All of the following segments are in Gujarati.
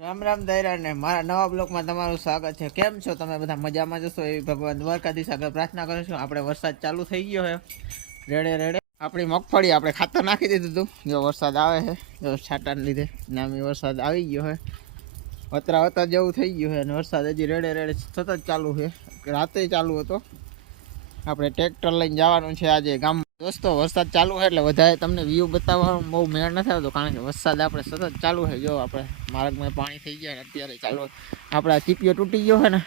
રામ રામ દૈરાને મારા નવા બ્લોકમાં તમારું સ્વાગત છે. કેમ છો તમે બધા? મજામાં જશો એવી ભગવાન દ્વારકાધીશ આગળ પ્રાર્થના કરું છું. આપણે વરસાદ ચાલુ થઈ ગયો છે. રેડે રેડે. આપણી મગફળી આપણે ખાતર નાખી દીધું હતું. જો વરસાદ આવે છે, જો છાંટાને લીધે નામી વરસાદ આવી ગયો છે. વતરા વતરા જેવું થઈ ગયું છે અને વરસાદ હજી રેડે રેડે સતત ચાલુ છે. રાતે ચાલુ હતો. આપણે ટ્રેક્ટર લઈને જવાનું છે આજે ગામ દોસ્તો, વરસાદ ચાલુ છે એટલે વધારે તમને વ્યૂ બતાવવાનો બહુ મેળ નથી આવતો, કારણ કે વરસાદ આપણે સતત ચાલુ છે. જો આપણે માર્ગમાં પાણી થઈ ગયા અત્યારે ચાલુ આપણે આ ચીપિયો તૂટી ગયો છે ને,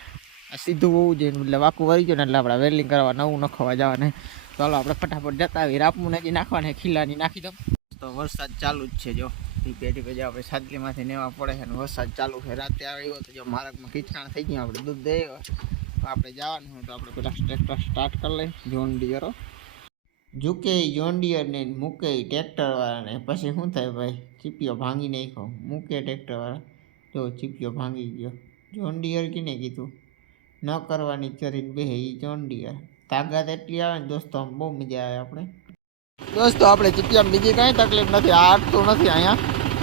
આ સીધું હોવું જોઈએ. એટલે વાકું વળી ગયું ને એટલે આપણે વેલ્ડિંગ કરવા નવું નખવા જવાને ચાલો આપણે ફટાફટ જતા આવી રાપમું નજી નાખવાને ખીલાની નાખી દઉં. તો વરસાદ ચાલુ જ છે જો. ટીપે ટીપે જે આપણે સાદલીમાંથી નેવા પડે છે અને વરસાદ ચાલુ છે. રાતે આવ્યો તો જો માર્ગમાં ખીચકાણ થઈ ગયું, આપણે દૂધ દઈ આપણે જવાનું હોય તો આપણે પેલા ટ્રેક્ટર સ્ટાર્ટ કરી લઈએ. જોન ડિયરો ઝૂકે જોન મૂકે ટ્રેક્ટરવાળાને. પછી શું થાય ભાઈ? ચીપિયો ભાંગી નાખ્યો. મૂકે ટ્રેક્ટરવાળા. જો ચીપિયો ભાંગી ગયો. જોંડિયર કીને કીધું? ન કરવાની ચરીને બે એ જોંડિયર. તાકાત એટલી આવે ને દોસ્તો, આમ બહુ મજા આવે આપણે. દોસ્તો, આપણે ચીપિયામાં બીજી કાંઈ તકલીફ નથી. આ નથી અહીંયા.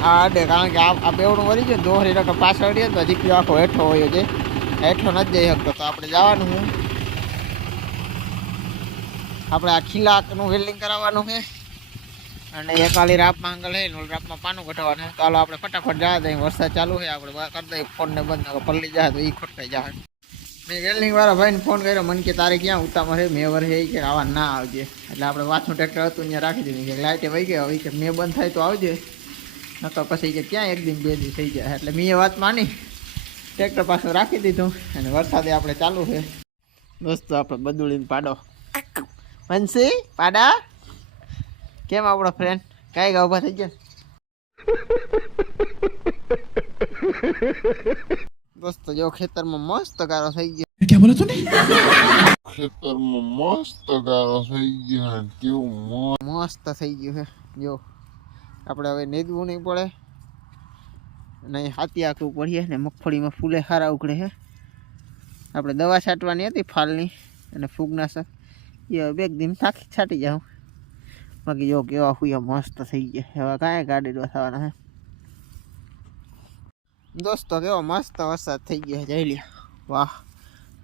આ અડે કારણ કે આ બેવડું વળી ગયું દોહરી રકમ પાછળ રહીએ તો ચીપિયો આખો હેઠો હોય છે. હેઠો નથી જઈ શકતો. તો આપણે જવાનું હું. આપણે આ ખીલાકનું વેલ્ડિંગ કરાવવાનું છે. અને એક વાલી રાપ માંગલ હે ને રાપમાં પાનું કઢાવવાનું તો ચાલો આપણે ફટાફટ જાય દઈએ. વરસાદ ચાલુ છે, આપણે કરી દઈએ. ફોનને બંધ પલ્લી જાય તો એ ખોટાઈ જાય મેં વેલ્ડિંગ વાળા ભાઈને ફોન કર્યો. મને કે, તારે ક્યાં ઉતામાં છે? મેં વર એ કે, આવા ના આવજે. એટલે આપણે વાંચનું ટ્રેક્ટર હતું ત્યાં રાખી દીધું. કે લાઇટે વહી ગયા હવે કે, મેં બંધ થાય તો આવજે. નકર પછી કે, ક્યાં એક દિન બે દિવસ થઈ જાય. એટલે મેં વાત માની. ટ્રેક્ટર પાછું રાખી દીધું. અને વરસાદે આપણે ચાલુ છે. દોસ્તો, આપણે બદુળીને પાડો. વંશી પાડા? કેમ આપણો ફ્રેન્ડ કઈ ગા ઊભા થઈ ગયા? દોસ્તો જો ખેતરમાં મસ્ત ગારો થઈ ગયો. ખેતરમાં મસ્ત ગારો થઈ ગયો કેવું મસ્ત. મસ્ત થઈ ગયું છે. જો આપણે હવે નેદવું નહીં પડે. અને હાથી આખું પડીએ ને મગફળીમાં ફૂલે સારા ઉકળે છે. આપણે દવા છાંટવાની હતી ફાલની અને ફૂગનાશક એ બેગ દીમ થાકી છાંટી જાઉં. બાકી જો કેવા હુયા મસ્ત થઈ ગયા. હવે કાંઈ ગાડી થવાના છે દોસ્તો, કેવો મસ્ત વરસાદ થઈ ગયો જઈ લ્યો. વાહ,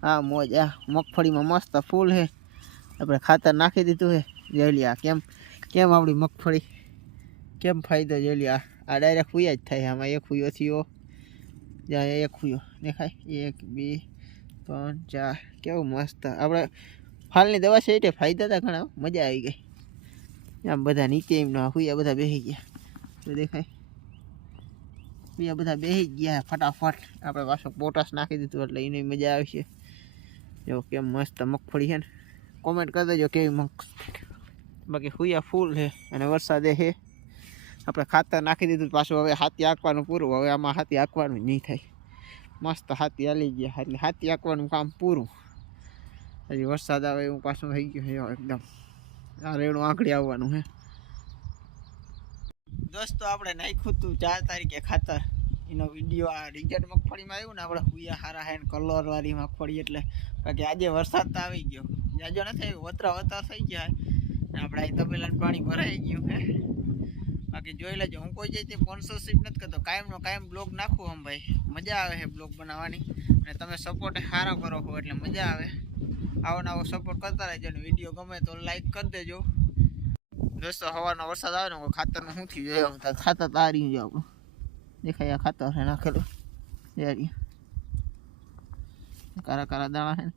આ મોજ, આ મગફળીમાં મસ્ત ફૂલ છે. આપણે ખાતર નાખી દીધું હે જેલિયા કેમ કેમ આપણી મગફળી? કેમ ફાયદો જેલિયા આ ડાયરેક્ટ હુયા જ થાય. આમાં એક હુયો થયો, જ્યાં એક હુયો. દેખાય, એક, બે, ત્રણ, ચાર. કેવું મસ્ત. આપણે ફાલની દવા છે એટલે ફાયદા હતા ઘણા, મજા આવી ગઈ. આમ બધા નીચે એમના હુયા બધા બેસી ગયા. તો દેખાય? બીજા બધા બેસી ગયા ફટાફટ. આપણે પાછો પોટાશ નાખી દીધું એટલે એની મજા આવશે જો કેમ મસ્ત મગફળી છે ને. કોમેન્ટ કરી દેજો કેવી મગ બાકી હુયા ફૂલ છે અને વરસાદે છે. આપણે ખાતર નાખી દીધું પાછું હવે હાથી આંકવાનું પૂરું. હવે આમાં હાથી આંકવાનું નહીં થાય. મસ્ત હાથી હાલી ગયા. એટલે હાથી આંકવાનું કામ પૂરું. હજી વરસાદ આવે એવું પાછું થઈ ગયું છે એકદમ. આ રેડું આંકડી આવવાનું છે. દોસ્તો, આપણે નાખ્યું હતું ચાર તારીખે ખાતર. એનો વીડિયો આ રિઝલ્ટ મગફળીમાં આવ્યું ને, આપણે હુયા હારા હેન કલરવાળી મગફળી એટલે. બાકી આજે વરસાદ તો આવી ગયો. જાજો નથી આવ્યો, વતરા વતરા થઈ ગયા આપણે તપેલાનું પાણી ભરાઈ ગયું હે બાકી જોઈ લેજો, હું કોઈ જઈ સ્પોન્સરશીપ નથી કરતો. કાયમનો કાયમ બ્લોગ નાખું આમ ભાઈ. મજા આવે છે બ્લોગ બનાવવાની. અને તમે સપોર્ટ સારા કરો છો એટલે મજા આવે. આવો નવો સપોર્ટ કરતા રહેજો અને વીડિયો ગમે તો લાઈક કરી દેજો. દોસ્તો હવાનો વરસાદ આવે ને ખાતરનું શું થયું જોઈએ? આમ ખાતર તારી જ આપણું. દેખાય આ ખાતર છે નાખેલું જારી કારા કારા દાણા છે ને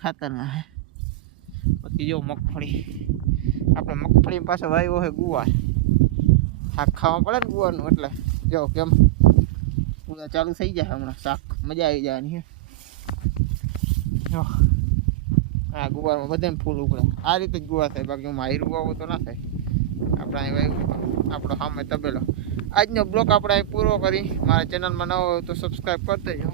ખાતરના છે. પછી જો મગફળી. આપણે મગફળી પાસે વાવ્યો છે ગુવાર. શાક ખાવા પડે ને ગુવારનું એટલે. જો કેમ? પૂરા ચાલુ થઈ જાય હમણાં. શાક મજા આવી જવાની છે. જો. આ ગુવારમાં બધાને ફૂલ ઉગડે. આ રીતે જ ગુવા થાય. બાકી હું માહિર આવો તો ના થાય. આપણે અહીં આપણો સામે તબેલો. આજનો બ્લોક આપણે પૂરો કરી. મારા ચેનલમાં ન હોય તો સબસ્ક્રાઈબ કરી દેજો.